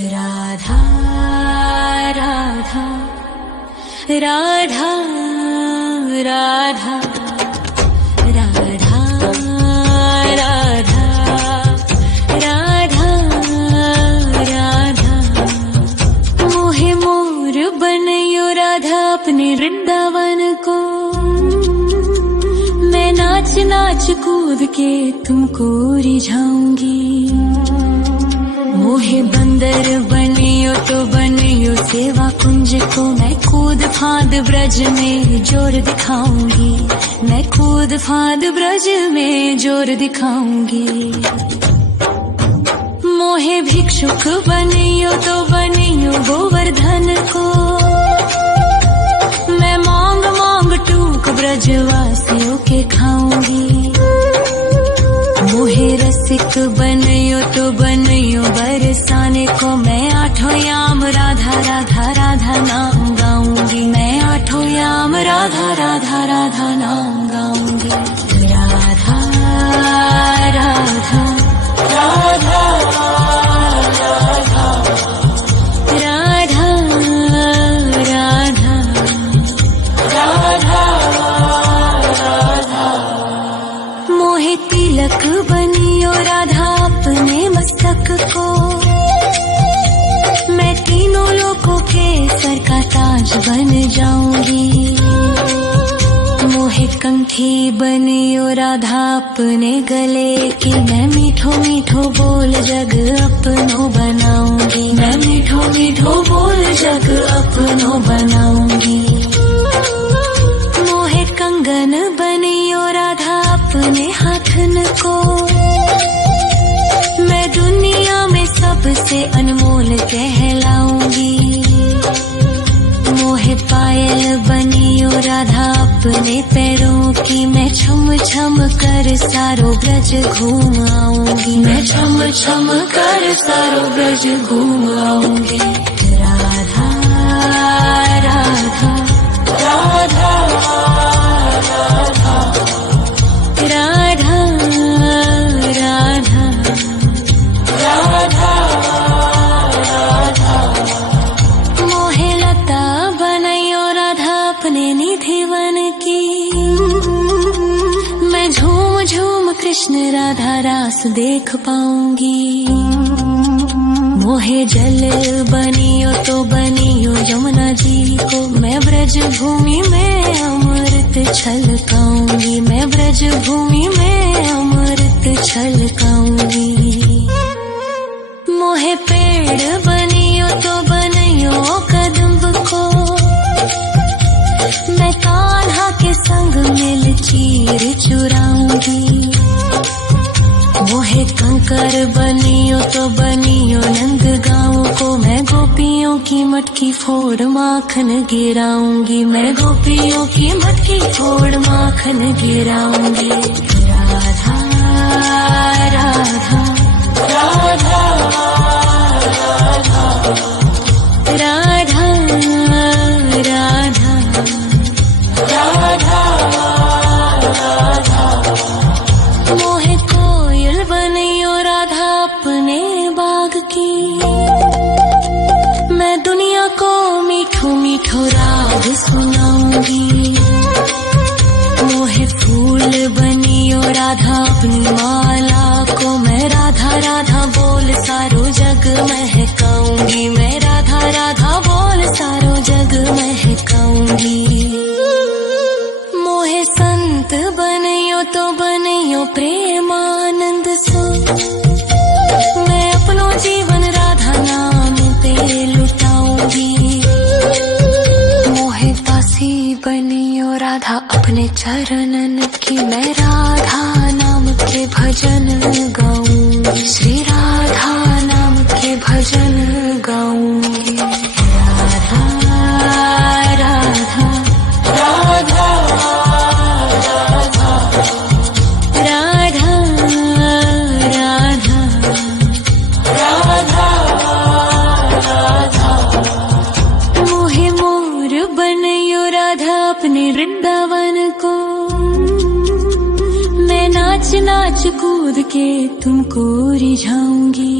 राधा राधा राधा राधा राधा राधा राधा राधा मोहे मोर बनयो राधा अपने वृंदावन को। मैं नाच नाच कूद के तुमको रिझाऊंगी। मोहे बंदर बनियो तो बनियो सेवा कुंज को। मैं कूद फांद ब्रज में जोर दिखाऊंगी। मैं कूद फांद ब्रज में जोर दिखाऊंगी। मोहे भिक्षुक बनियो तो बनियो गोवर्धन को। मैं मांग मांग टूक ब्रजवासियों के खाऊंगी। मोहे रसिक बनियो तो बनियो बरसाने को। मैं आठों याम राधा राधा राधा नाम गाऊंगी। मैं आठों याम राधा राधा राधा नाम गाऊंगी। राधा राधा राधा राधा राधा राधा राधा मोहे तिलक बनियो राधा अपने मस्तक को। मैं तीनों लोगों के सर का ताज बन जाऊंगी। मोहे कंठी बनियो राधा अपने गले की। मैं मीठो मीठो बोल जग अपनो बनाऊंगी। मैं मीठो मीठो बोल जग अपनो बनाऊंगी। मोहे कंगन बनियो राधा अपने हाथन को। मैं दुनिया में सबसे अनमोल कहलाऊंगी। मोहे पायल बनियो राधा अपने पैरों की। मैं छम छम कर सारो ब्रज घूम आऊंगी। मैं छम छम कर सारो ब्रज घूम आऊंगी। राधा राधा राधा राधा राधा राधा राधा राधा मोहे लता बनयो राधा अपने निधि वन की। मैं झूम झूम कृष्ण राधा रास देख पाऊंगी। मोहे जल बनियो तो बनियो यमुना जी को। मैं ब्रज भूमि में अमृत छलकाऊंगी। मैं ब्रज भूमि में अमृत छलकाऊंगी। मोहे पेड़ बनियो तो बनियो कदम्ब को। मैं कान्हा के संग मिल चीर चुराऊंगी। मोहे कंकर बनियो तो बनियो नंद गाँव को। मैं गोपियों की मटकी फोड़ माखन गिराऊंगी। मैं गोपियों की मटकी फोड़ माखन गिराऊंगी। राधा राधा राधा राधा राधा राधा राधा मोहे कोयल बनियो राधा अपने बाग की। मैं दुनिया को मीठो मीठो राग सुनाऊंगी। मोहे फूल बनियो राधा अपनी माला को। मैं राधा राधा बोल सारो जग महकाऊंगी। मैं राधा राधा बोल सारो जग महकाऊंगी। मोहे संत बनियो तो बनियो प्रेमानंद सो। मैं अपनो जीवन राधा नाम पे लुटाऊंगी। मोहे दासी बनियो राधा अपने चरणन की। मैं राधा नाम के भजन गाऊंगी। श्री राधा नाम के भजन गाऊंगी। राधा राधा राधा राधा राधा राधा राधा राधा मोहे मोर बनयो राधा अपने वृंदावन को। मैं नाच नाच कूद के तुमको रिझाऊंगी।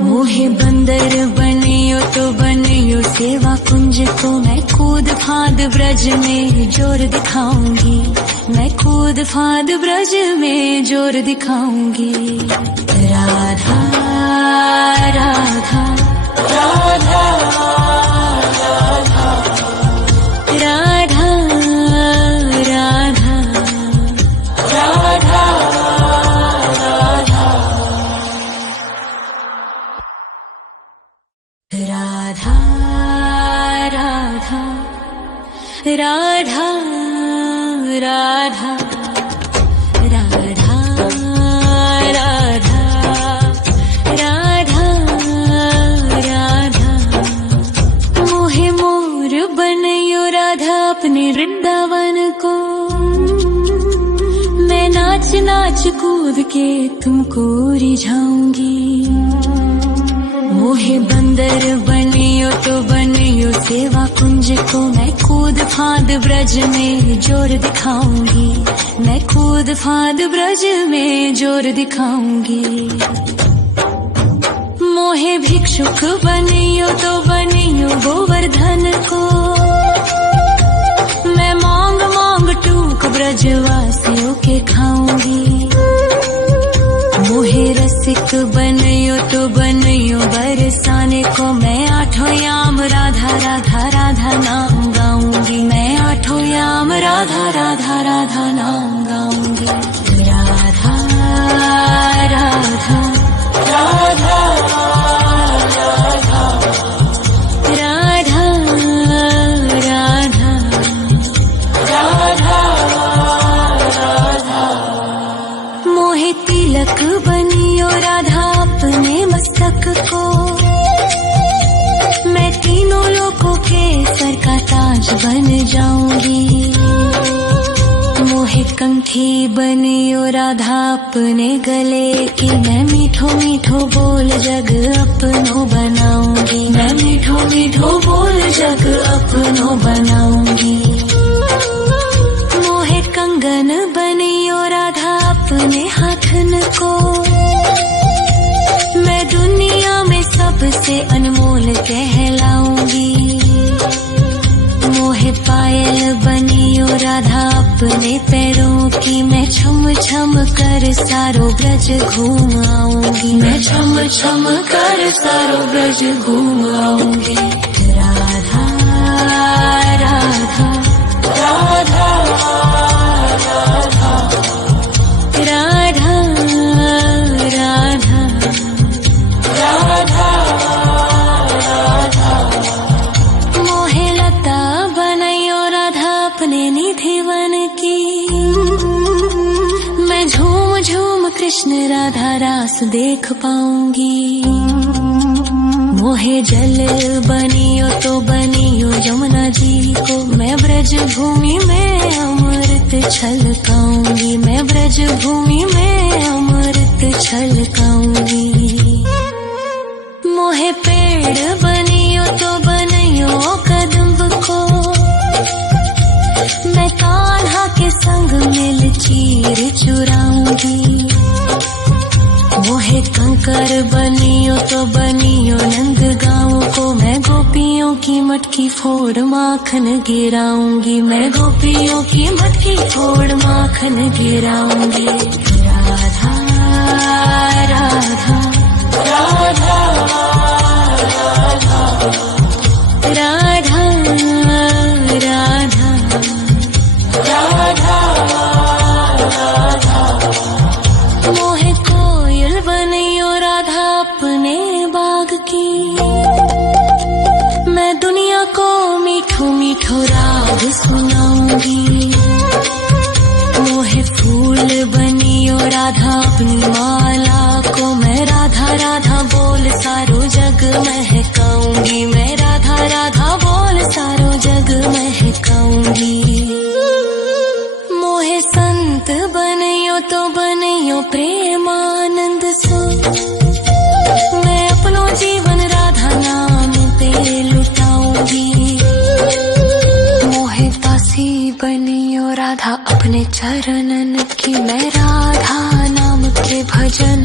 मोहे बंदर बनियो तो बनियो सेवा कुंज को मैं कूद फाद ब्रज में जोर दिखाऊंगी, मैं कूद फाद ब्रज में जोर दिखाऊंगी। राधा राधा राधा राधा राधा राधा राधा राधा राधा राधा राधा राधा राधा राधा राधा मोहे मोर बनयो राधा अपने वृंदावन को, मैं नाच नाच कूद के तुमको रिझाऊंगी। मोहे बंदर बनियो तो बनियो सेवा कुंज को मैं कूद फाद ब्रज में जोर दिखाऊंगी, मैं कूद फाद ब्रज में जोर दिखाऊंगी। मोहे भिक्षुक बनियो तो बनियो गोवर्धन को, मैं मांग मांग टूक ब्रजवासियों के खाऊंगी। मोहे रसिक बनयो तो बनयो बरसाने को, मैं आठों याम राधा राधा राधा नाम गाऊंगी, मैं आठों याम राधा राधा राधा नाम गाऊंगी। राधा राधा राधा राधा राधा राधा राधा मोहे तिलक बनियो राधा अपने मस्तक को, मैं तीनों लोगों के सर का ताज बन जाऊंगी। मोहे कंठी बनियो राधा अपने गले की, मैं मीठो मीठो बोल जग अपनो बनाऊंगी, मैं मीठो मीठो बोल जग अपनो बनाऊंगी। मोहे कंगन बनियो राधा अपने हाथन को, मैं दुनिया में सबसे अनमोल कहलाऊंगी। मोहे पायल बनियो राधा अपने पैरों की, मैं छम छम कर सारो ब्रज घूम आऊंगी, मैं छम छम कर सारो ब्रज घूम आऊंगी। राधा राधा राधा राधा राधा राधा राधा मोहे लता बनयो राधा अपने निधि वन की, मैं झूम झूम कृष्ण राधा रास देख पाऊंगी। मोहे जल बनियो तो बनियो यमुना जी को, मैं ब्रज भूमि में अमृत छलकाऊंगी, मैं ब्रज भूमि में अमृत छलकाऊंगी। मोहे पेड़ बनियो तो बनियो कदम्ब को, मैं कान्हा के संग मिल चीर चुराऊंगी। मोहे कंकर बनियो तो बनियो नंद गाँव को, मैं गोपियों की मटकी फोड़ माखन गिराऊंगी, मैं गोपियों की मटकी फोड़ माखन गिराऊंगी। राधा राधा राधा राधा राधा राधा राधा मोहे कोयल बनियो राधा अपने बाग की, मैं दुनिया को मीठो मीठो राग सुनाऊंगी। मोहे फूल बनियो राधा अपनी माला को, मैं राधा राधा बोल सारो जग महकाऊंगी, मैं राधा राधा बोल सारो जग महकाऊंगी। मोहे संत बनियो तो बनियो प्रेमानंद सो, मैं अपनो जीवन राधा नाम पे लुटाऊंगी। मोहे दासी बनियो राधा अपने चरणन की, मैं राधा नाम के भजन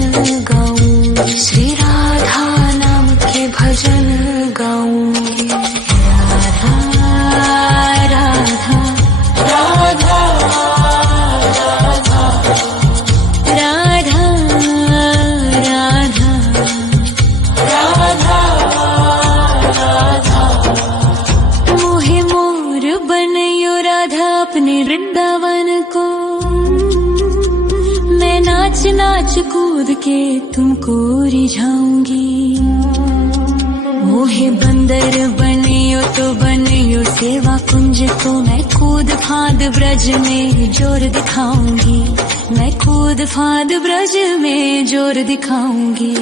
गाऊंगी। श्री राधा के तुमको रिझाऊंगी। मोहे बंदर बनियो तो बनियो सेवा कुंज को, मैं कूद फांद ब्रज में जोर दिखाऊंगी, मैं कूद फांद ब्रज में जोर दिखाऊंगी।